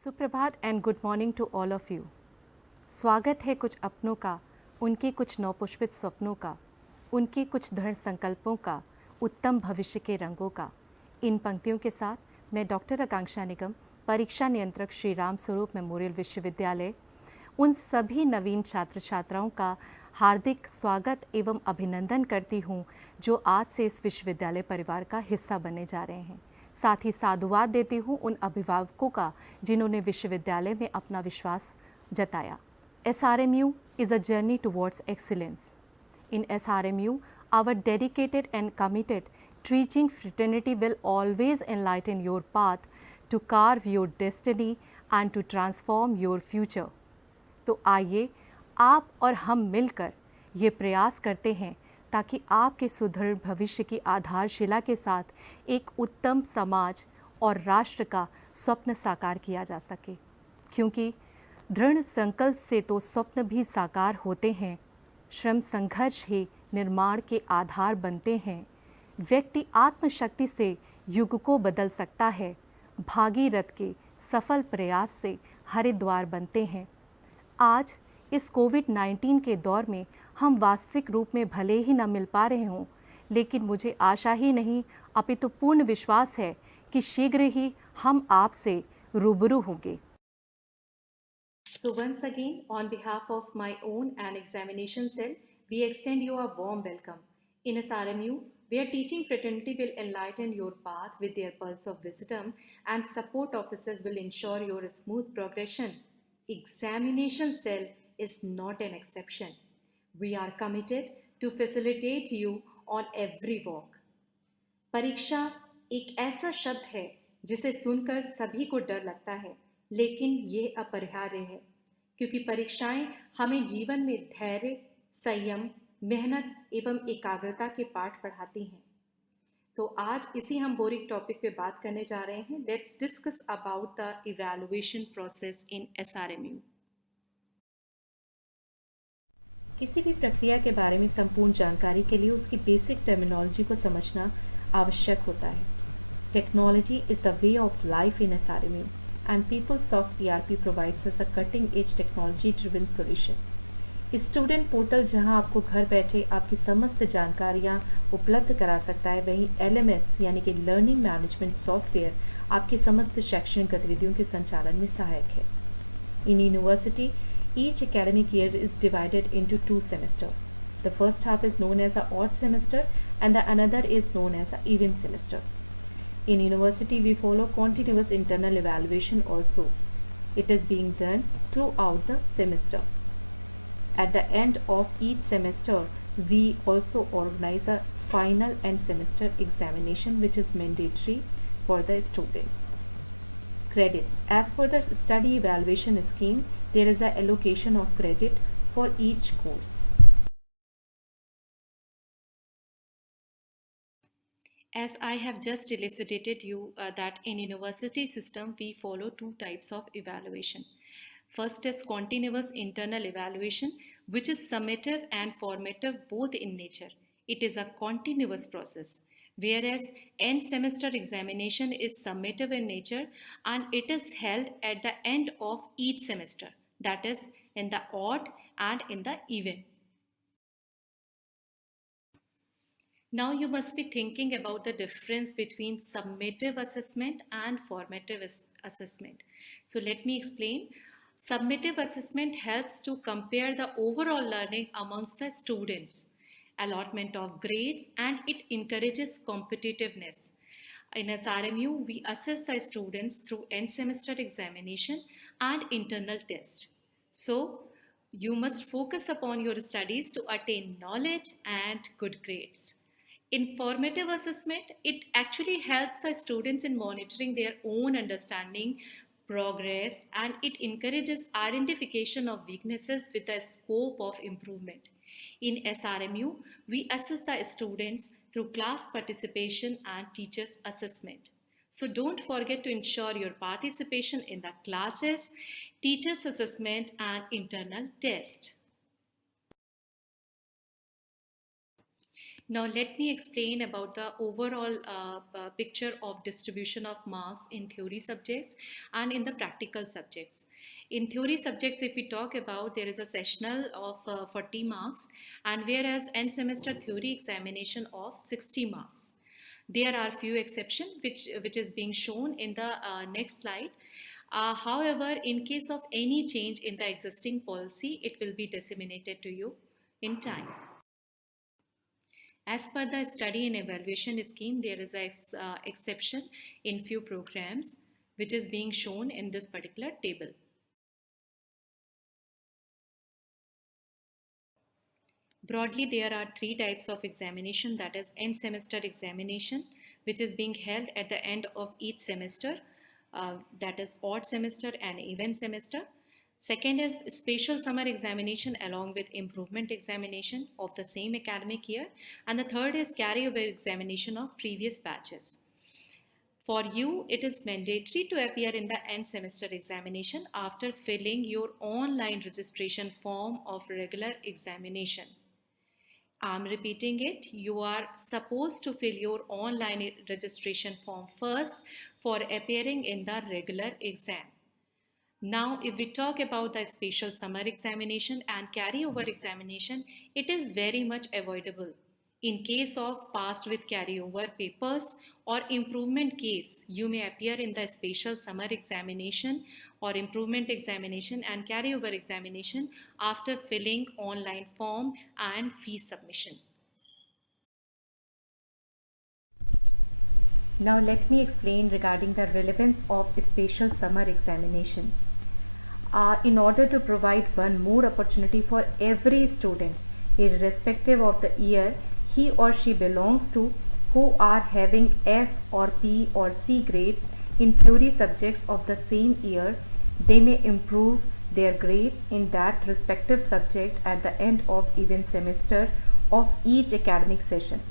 सुप्रभात and good morning to all of you. स्वागत है कुछ अपनों का, उनके कुछ नवपुष्पित स्वप्नों का, उनके कुछ दृढ़ संकल्पों का, उत्तम भविष्य के रंगों का। इन पंक्तियों के साथ मैं डॉक्टर आकांक्षा निगम, परीक्षा नियंत्रक श्री राम स्वरूप मेमोरियल विश्वविद्यालय, उन सभी नवीन छात्र छात्राओं का हार्दिक स्वागत एवं अभिनंदन करती हूँ जो आज से इस विश्वविद्यालय परिवार का हिस्सा बनने जा रहे हैं। साथ ही साधुवाद देती हूँ उन अभिभावकों का जिन्होंने विश्वविद्यालय में अपना विश्वास जताया। SRMU is a journey towards excellence. In SRMU, our dedicated and committed teaching fraternity will always enlighten your path to carve your destiny and to transform your future. तो आइए आप और हम मिलकर ये प्रयास करते हैं ताकि आपके सुदृढ़ भविष्य की आधारशिला के साथ एक उत्तम समाज और राष्ट्र का स्वप्न साकार किया जा सके। क्योंकि दृढ़ संकल्प से तो स्वप्न भी साकार होते हैं, श्रम संघर्ष ही निर्माण के आधार बनते हैं। व्यक्ति आत्मशक्ति से युग को बदल सकता है, भागीरथ के सफल प्रयास से हरिद्वार बनते हैं। आज इस कोविड-19 के दौर में हम वास्तविक रूप में भले ही न मिल पा रहे हों, लेकिन मुझे आशा ही नहीं अपितु पूर्ण विश्वास है कि शीघ्र ही हम आपसे रूबरू होंगे। So once again, on behalf of my own and examination cell, we extend you a warm welcome. In SRMU, where teaching fraternity will enlighten your path with their pulse of wisdom and support officers will ensure your smooth progression. Examination cell is not an exception. We are committed to facilitate you on every walk. परीक्षा एक ऐसा शब्द है जिसे सुनकर सभी को डर लगता है, लेकिन ये अपरिहार्य है क्योंकि परीक्षाएं हमें जीवन में धैर्य, संयम, मेहनत एवं एकाग्रता के पाठ पढ़ाती हैं। तो आज इसी हम बोरिंग टॉपिक पे बात करने जा रहे हैं। Let's discuss about the evaluation process in SRMU। किसी भी प्रक्रिया के बारे में संपूर्ण जानकारी के लिए उसकी बेसिक टर्मिनोलॉजी को समझना आवश्यक होता है। Technology is the way of life in SRMU and PeopleSoft ERP provides us a cutting-edge technology-driven solution. Student portal जहां आपको घर बैठे आपकी समस्त जानकारियां उपलब्ध करा सकता है, वहीं LMS यानी कि लर्निंग मैनेजमेंट सॉफ्टवेयर आपकी समस्त शैक्षणिक गतिविधियों के संचालन में सहायक है। In university, each academic year is divided into 2 semesters. The first half is known as an odd semester and the another is known as an even semester. In university, we follow continuous internal evaluation also. It is being done throughout the semester. At the end of each semester, we also organize a final and semester examination which is mandatory for the students. Credits. As for the study evaluation scheme, there is an allocation of credit for each course. As I have just elucidated you that in university system we follow 2 types of evaluation. First is continuous internal evaluation, which is summative and formative both in nature. It is a continuous process. Whereas end semester examination is summative in nature and it is held at the end of each semester, that is in the odd and in the even. Now you must be thinking about the difference between summative assessment and formative assessment. So let me explain. Summative assessment helps to compare the overall learning amongst the students, allotment of grades, and it encourages competitiveness. In SRMU, we assess the students through end semester examination and internal test. So you must focus upon your studies to attain knowledge and good grades. In formative assessment, it actually helps the students in monitoring their own understanding, progress, and it encourages identification of weaknesses with the scope of improvement. In SRMU, we assess the students through class participation and teachers' assessment. So don't forget to ensure your participation in the classes, teachers' assessment, and internal test. Now let me explain about the overall picture of distribution of marks in theory subjects and in the practical subjects. In theory subjects, if we talk about, there is a sessional of 40 marks, and whereas end semester theory examination of 60 marks. There are few exceptions which is being shown in the next slide. However, in case of any change in the existing policy, it will be disseminated to you in time. As per the study and evaluation scheme, there is an exception in few programs which is being shown in this particular table. Broadly, there are three types of examination, that is end semester examination, which is being held at the end of each semester, that is odd semester and even semester. Second is spatial summer examination along with improvement examination of the same academic year. And the third is carryover examination of previous batches. For you, it is mandatory to appear in the end semester examination after filling your online registration form of regular examination. I'm repeating it. You are supposed to fill your online registration form first for appearing in the regular exam. Now, if we talk about the spatial summer examination and carryover examination, it is very much avoidable. In case of passed with carryover papers or improvement case, you may appear in the spatial summer examination or improvement examination and carryover examination after filling online form and fee submission. Now let me explain regarding the relevance of spatial summer examination. In order to provide one more opportunity for every student, irrespective of the year he or she belongs to, who are having F or P or C grades in theory subjects of the same year, they may improve their grades in that respective subject at the end of even semester of each academic session.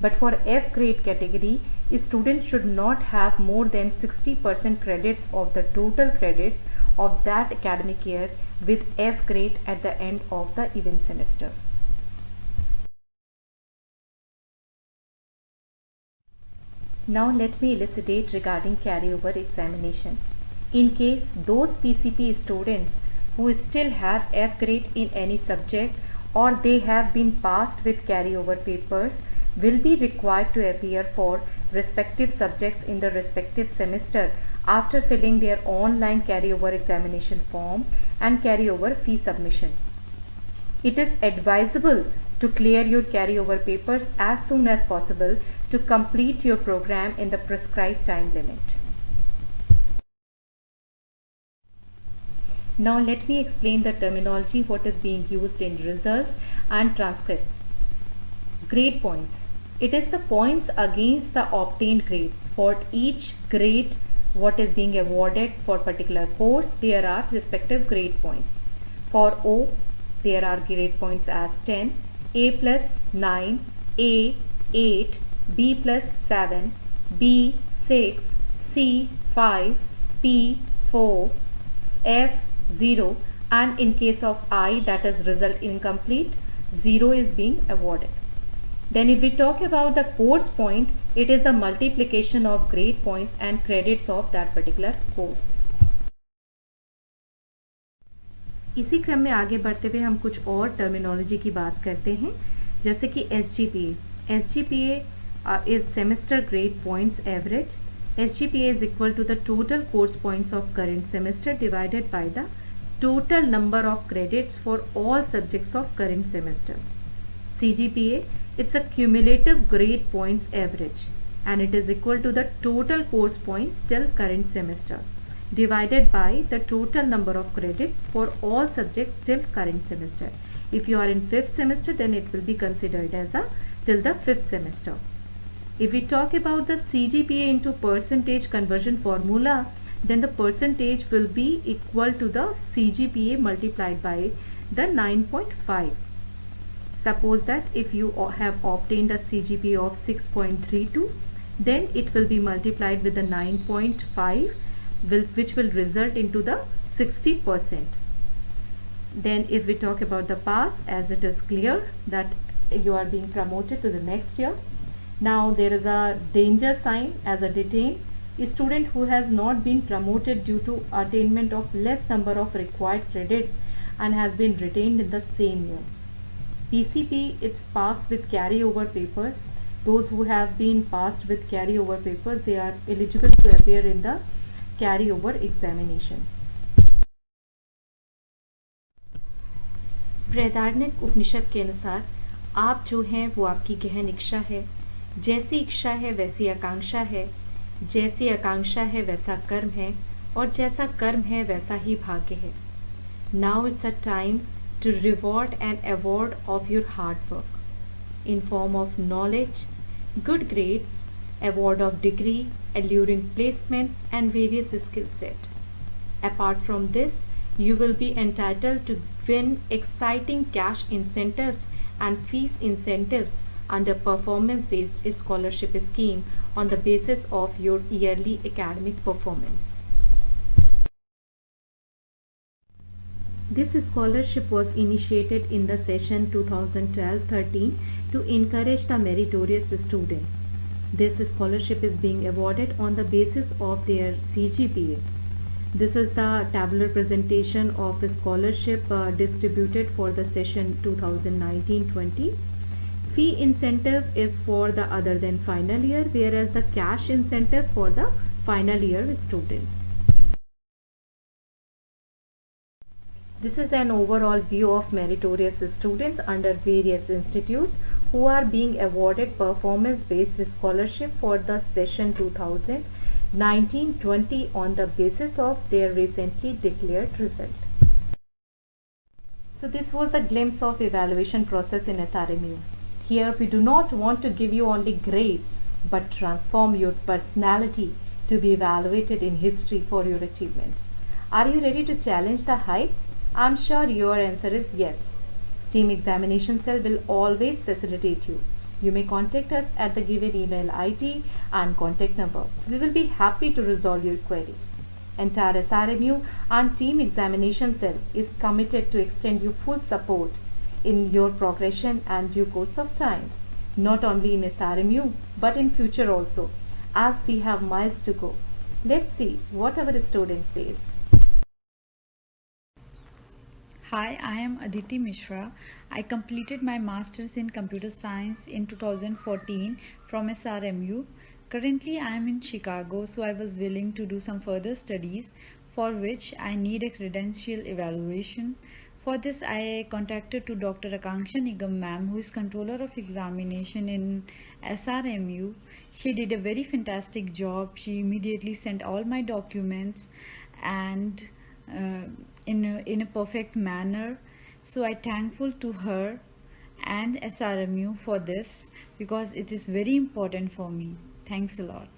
But for F grade category, a student should not have more than 60% credits of the total credits of that academic year with F grade at the end of the even semester. Now let me elucidate regarding carryover examination. In case those PCP students who still have F grade in any subject or they have been passed with carryover papers will be required to appear for respective subjects in the respective semester after filling their online carryover examination form and carryover fee submission. It is advisable to clear your carryover papers as soon as possible to complete your program in the prescribed time limit. Now let me explain the terminology what is being used in results and transcripts. Grade points. It is the points against the obtained grades. For each grade what is being awarded for particular course, there are respective grade points. For O, there are grade points as 10, A plus 9, A 8, B plus 7, B 6, C 5, P 4, F 0, and in case of I, that is result incomplete, 0 is being awarded. Then if we talk about the course point, it is a multiplication of grade points and credits of that particular course. इसी क्रम में आगे बढ़ते हुए हम कुछ और terminology की बात करते हैं, जैसे कि SGPA. SGPA is semester grade points average. SGPA is equal to the total course points of current semester divided by the total number of credits for all subjects of current semester. CGPA, it's a cumulative grade points average and it is equal to the total course points till current semester divided by the total number of credits for all subjects till current semester. If you are in 5th semester, then it will be considered as a till the 5th semester. If we talk about the CGPA into percentage conversion formula, then the percentage will be equal to the CGPA multiplied by the 9.5. Suppose that if you have obtained a CGPA of 6.32, then it will be multiplied with the 9.5, which will result into the 60%. Then if we talk about the pass, as it is clear that you are being promoted to the next year. Now there is a danger sign as a detained. A student who has not been promoted due to attainment of less number of required credits and has been retained in the same year. PCP, it's passed with carryover papers. Those who have been passed with carryover papers, they are eligible to appear in the carryover examination. Brihadaranyaka Upanishad के अनुसार आप जो हैं वो आपकी गहन इच्छा है, जैसी इच्छा है वैसी आकांक्षा है, जैसी आकांक्षा है वैसा कर्म है, और जैसा कर्म है वैसा ही भाग्य है. Now it's a time to reward and award of your hard work in form of knowledge, good grades, award of degree, alluring placements and various skill set. Apart from this, you will be entitled to win exciting cash incentives and fees incentives under performance-based scholarship scheme on the basis of your yearly academic performance. This scholarship was initiated in the session 2012-13 to encourage the meritorious students. This scholarship is being awarded on the basis of their CGPA. This is the tabular presentation of the scholarship distributed for the session 2019-20. Fee incentive is for the other than final year, whereas the cash incentive for the final year students. This is an overall view of meritorious students under various institutes who are being awarded performance-based scholarship for the session 2019-20 on the basis of their recently declared result. So this was a glimpse of evaluation process in SRMU. Here we do not want to give you only grades but transform your personality to be evaluated in history for your achievements. Are you ready to challenge the heights? I'm sure your answer is yes. Team Examination Cell will always facilitate you. You may contact us at the given email ID and contact number. We will be happy to resolve your query. Entire SRMU and Team Examination Cell is committed to extend you full support in your progression and due course of time, not only in SRMU but in future also, as we have miles to go. Let's see what our student says. Hi, I am Aditi Mishra. I completed my Masters in Computer Science in 2014 from SRMU. Currently, I am in Chicago, so I was willing to do some further studies for which I need a credential evaluation. For this, I contacted to Dr. Akanksha Nigam ma'am, who is Controller of Examination in SRMU. She did a very fantastic job. She immediately sent all my documents and in a perfect manner. So I thankful to her and SRMU for this because it is very important for me. Thanks a lot.